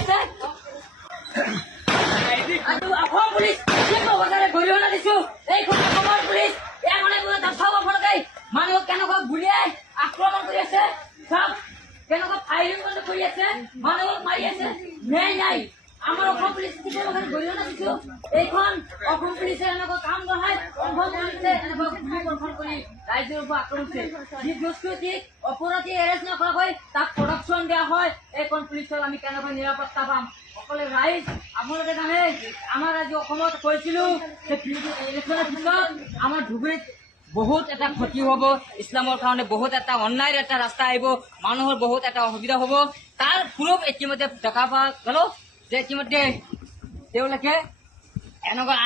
আছে অসম পুলিচ বজাৰে গৰিহণা দিছো। এইখন অসমৰ পুলিচ এখনে দেখাব ফলকাই মানুহক কেনেকুৱা গুলিয়াই আক্ৰমণ কৰি আছে, চব কেনেকুৱা ফায়াৰিং কৰি আছে, মানুহক মাৰি আছে। ন্যায় নাই। আমাৰ অসম পুলিচ গৰিহণা দিছো। এইখন অসম পুলিচে এনেকুৱা কাম নহয়, অসম পুলিচে এনেকুৱা গুলি বৰ্ষণ কৰি ৰাইজৰ ওপৰত আক্ৰমণ কৰিছে। যি দুষ্কৃতিক অপৰাধী এৰেষ্ট নকৰাকৈ তাক প্ৰডাকশ্যন দিয়া হয়, এইখন পুলিচক আমি কেনেকৈ নিৰাপত্তা পাম? সকলে ৰাইজ আপোনালোকে জানে, আমাৰ আজি অসমত কৈছিলো যে ইলেকশ্যনৰ পিছত আমাৰ ধুবুৰীত বহুত এটা ক্ষতি হব, ইছলামৰ কাৰণে বহুত এটা অন্যায়ৰ এটা ৰাস্তা আহিব, মানুহৰ বহুত এটা অসুবিধা হব। তাৰ প্ৰুফ ইতিমধ্যে দেখা পোৱা গ'ল যে ইতিমধ্যে তেওঁলোকে এনেকুৱা